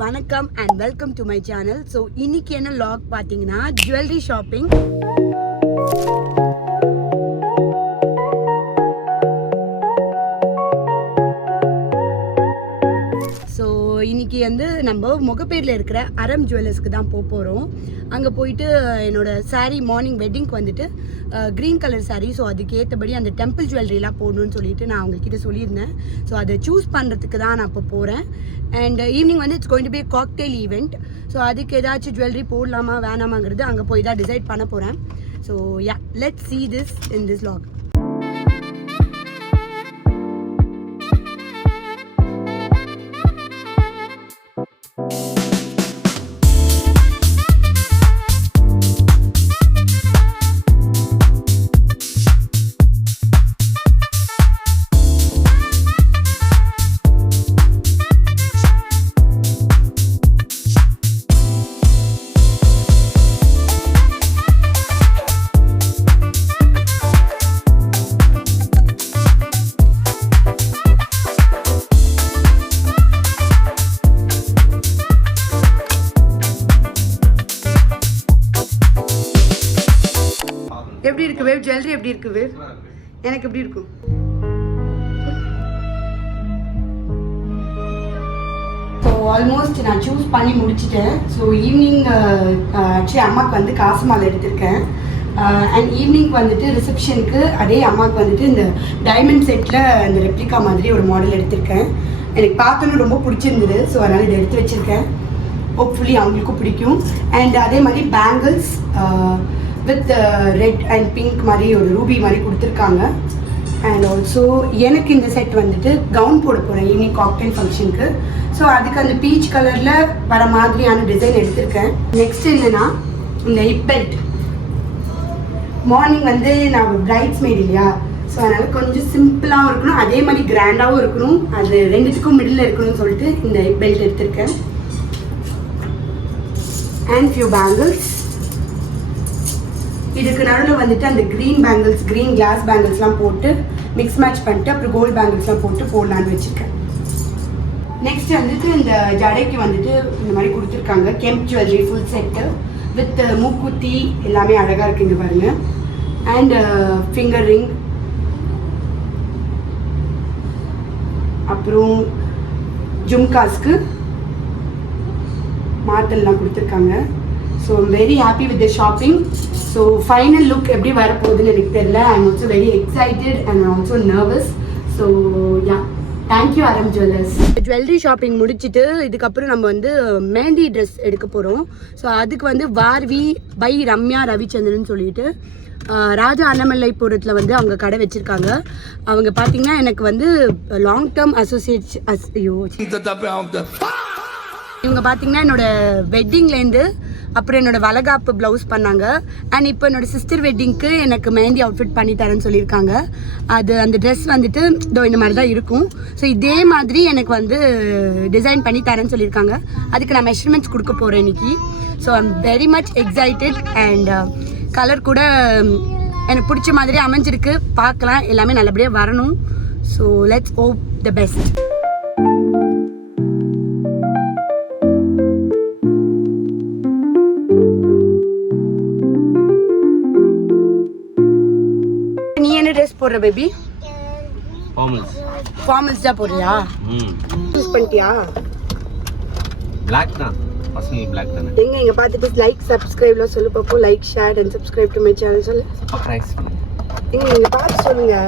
வணக்கம் and welcome to my channel. So இன்னைக்கு என்ன லாக் பார்த்தீங்கன்னா ஜுவல்லரி ஷாப்பிங். ஸோ இன்னைக்கு வந்து நம்ம முகப்பேரில் இருக்கிற அரம் ஜுவல்லர்ஸ்க்கு தான் போகிறோம். அங்கே போயிட்டு என்னோட சாரீ மார்னிங் வெட்டிங்க்கு வந்துட்டு க்ரீன் கலர் சாரீ. ஸோ அதுக்கு ஏற்றபடி அந்த டெம்பிள் ஜுவல்லரிலாம் போடணும்னு சொல்லிட்டு நான் அவங்கக்கிட்ட சொல்லியிருந்தேன். ஸோ அதை சூஸ் பண்ணுறதுக்கு தான் நான் இப்போ போகிறேன். அண்ட் ஈவினிங் வந்து it's going to be cocktail event. So அதுக்கு ஏதாச்சும் ஜுவல்லரி போடலாமா வேணாமாங்கிறது அங்கே போய் தான் டிசைட் பண்ண போகிறேன். So yeah, let's see this in this vlog. எப்படி இருக்கு வேவ்? ஜுவல்லரி எப்படி இருக்கு வேவ்? எனக்கு எப்படி இருக்கும்? ஸோ ஆல்மோஸ்ட் நான் சூஸ் பண்ணி முடிச்சிட்டேன். ஸோ ஈவினிங் ஆக்சுவலி அம்மாவுக்கு வந்து காசு மாலை எடுத்திருக்கேன். அண்ட் ஈவினிங் வந்துட்டு ரிசப்ஷனுக்கு அதே அம்மாவுக்கு வந்துட்டு இந்த டைமண்ட் செட்டில் இந்த ரெப்ளிகா மாதிரி ஒரு மாடல் எடுத்திருக்கேன். எனக்கு பார்த்தோன்னு ரொம்ப பிடிச்சிருந்தது. ஸோ அதனால் இதை எடுத்து வச்சுருக்கேன். ஹோப்ஃபுல்லி அவங்களுக்கும் பிடிக்கும். அண்ட் அதே மாதிரி bangles with red and pink மாதிரி ஒரு ரூபி மாதிரி கொடுத்துருக்காங்க. அண்ட் ஆல்சோ எனக்கு இந்த செட் வந்துட்டு கவுன் போட போகிறேன் ஈவினிங் காக்டெயில் ஃபங்க்ஷனுக்கு. ஸோ அதுக்கு அந்த பீச் கலரில் வர மாதிரியான டிசைன் எடுத்திருக்கேன். நெக்ஸ்ட் என்னென்னா இந்த ஹிப் பெல்ட். மார்னிங் வந்து நான் பிரைட்ஸ் மேட் இல்லையா, ஸோ அதனால் கொஞ்சம் சிம்பிளாகவும் இருக்கணும், அதே மாதிரி கிராண்டாகவும் இருக்கணும், அது ரெண்டுத்துக்கும் மிடில் இருக்கணும்னு சொல்லிட்டு இந்த ஹிப் பெல்ட் எடுத்திருக்கேன். And few bangles. இதுக்கு நடுவில் வந்துட்டு அந்த க்ரீன் பேங்கிள்ஸ், க்ரீன் கிளாஸ் பேங்கிள்ஸ்லாம் போட்டு மிக்ஸ் மேட்ச் பண்ணிட்டு அப்புறம் கோல்டு பேங்கிள்ஸ்லாம் போட்டு போடலான்னு வச்சுருக்கேன். நெக்ஸ்ட் வந்துட்டு இந்த ஜடைக்கு வந்துட்டு இந்த மாதிரி கொடுத்துருக்காங்க கெம்ப் ஜுவல்லரி ஃபுல் செட்டு வித் மூக்குத்தி எல்லாமே அழகாக இருக்குங்க பாருங்க. அண்ட் ஃபிங்கர் ரிங், அப்புறம் ஜும்காஸ்க்கு மாட்டெல்லாம் கொடுத்துருக்காங்க. So I'm very happy with the shopping. So final look எப்படி வரப்போகுதுன்னு எனக்கு தெரியல. I'm also very excited and also nervous. So yeah, thank you அரம் jewellers. Jewellery shopping முடிச்சுட்டு இதுக்கப்புறம் நம்ம வந்து மெஹந்தி ட்ரெஸ் எடுக்க போகிறோம். ஸோ அதுக்கு வந்து வார்வி பை ரம்யா ரவிச்சந்திரன் சொல்லிட்டு ராஜா அண்ணாமலைபுரத்தில் வந்து அவங்க கடை வச்சுருக்காங்க. அவங்க பார்த்தீங்கன்னா எனக்கு வந்து லாங் டேர்ம் இவங்க பார்த்தீங்கன்னா என்னோட வெட்டிங்லேருந்து அப்புறம் என்னோட வளகாப்பு ப்ளவுஸ் பண்ணாங்க. அண்ட் இப்போ என்னோட சிஸ்டர் வெட்டிங்க்கு எனக்கு மெஹந்தி அவுட்ஃபிட் பண்ணி தரேன்னு சொல்லியிருக்காங்க. அது அந்த ட்ரெஸ் வந்துட்டு இதோ இந்த மாதிரி தான் இருக்கும். ஸோ இதே மாதிரி எனக்கு வந்து டிசைன் பண்ணி தரேன்னு சொல்லியிருக்காங்க. அதுக்கு நான் மெஷர்மெண்ட்ஸ் கொடுக்க போகிறேன் இன்னைக்கு. So I'm very much excited. And colour கூட எனக்கு பிடிச்ச மாதிரி அமைஞ்சிருக்கு. பார்க்கலாம், எல்லாமே நல்லபடியாக வரணும். So let's hope the best. நீ என்ன ட்ரெஸ் போடுற பேபி? ஃபார்மல்ஸ் தான் போடுறியா? சூஸ் பண்ணிட்டியா? Black தான். பசங்க Black தானே. எங்க பார்த்துட்டு லைக் சப்ஸ்கிரைப்ல சொல்லு பாப்போம். Like share and subscribe to my channel சொல்லு. சப்ஸ்கிரைப் பண்ணுங்க. எங்க பார்த்து சொல்லுங்க.